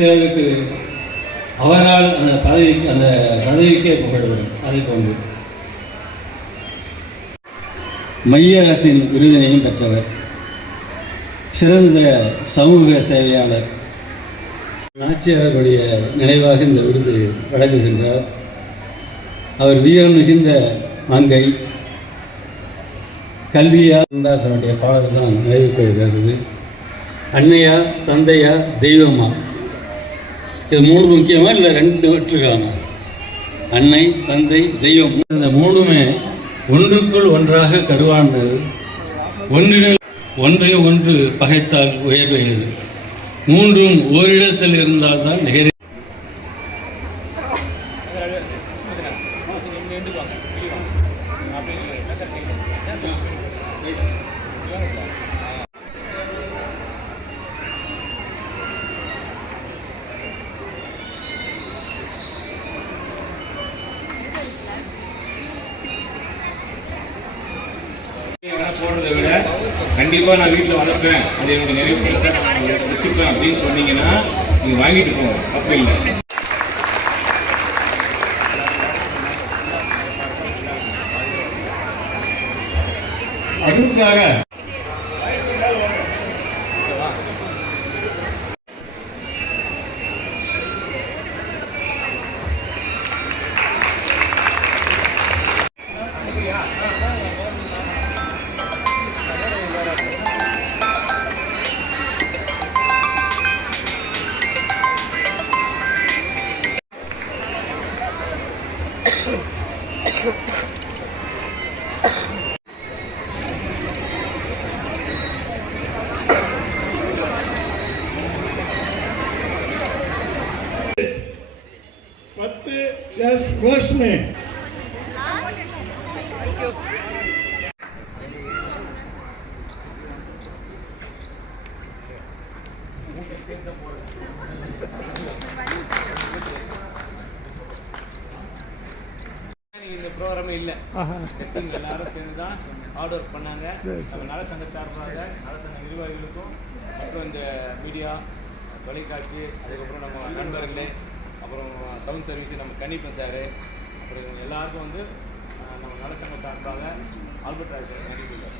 சிலருக்கு அவரால் அந்த பதவிக்கே புகழ் வரும். அதை போன்று மைய அரசின் விருதினையும் பெற்றவர். சிறந்த சமூக சேவையாளர். நாச்சியாருடைய நினைவாக இந்த விருது வழங்குகின்றார். அவர் வீரம் மிகுந்த மங்கை. கல்வியா தாசனுடைய பாடல் தான் நினைவுக்கு வருகிறது. அன்னையா, தந்தையா, தெய்வமா, இது மூணு முக்கியமா இல்லை ரெண்டு விட்டுருக்காங்க? அன்னை, தந்தை, தெய்வம், இந்த மூணுமே ஒன்றுக்குள் ஒன்றாக கருவானது. ஒன்றை ஒன்று பகைத்தால் உயர்வையது. மூன்றும் ஓரிடத்தில் இருந்தால்தான் நிகழ். போடுறதை விட கண்டிப்பாக நான் வீட்டில் வளர்ப்பேன், அது எனக்கு நிறைய வச்சுப்பேன் அப்படின்னு சொன்னீங்கன்னா நீங்கள் வாங்கிட்டு போவோம், தப்பு இல்லை. அதுக்காக Yes, Roshni. இந்த ப்ரோக்ராமே இல்லை, எல்லாரும் சேர்ந்து தான் ஹார்ட் ஒர்க் பண்ணாங்க. நம்ம நலச்சங்க சார்பாக நலச்சங்க நிர்வாகிகளுக்கும், அப்புறம் இந்த மீடியா, தொலைக்காட்சி, அதுக்கப்புறம் நம்ம நண்பர்களே, அப்புறம் சவுண்ட் சர்வீஸ் நம்ம கணிப்பன் சார், அப்புறம் இவங்க எல்லாருக்கும் வந்து நம்ம நலச்சங்க சார்பாக ஆல்பர்ட் ராஜ் சார் நன்றி சொல்லுவார்.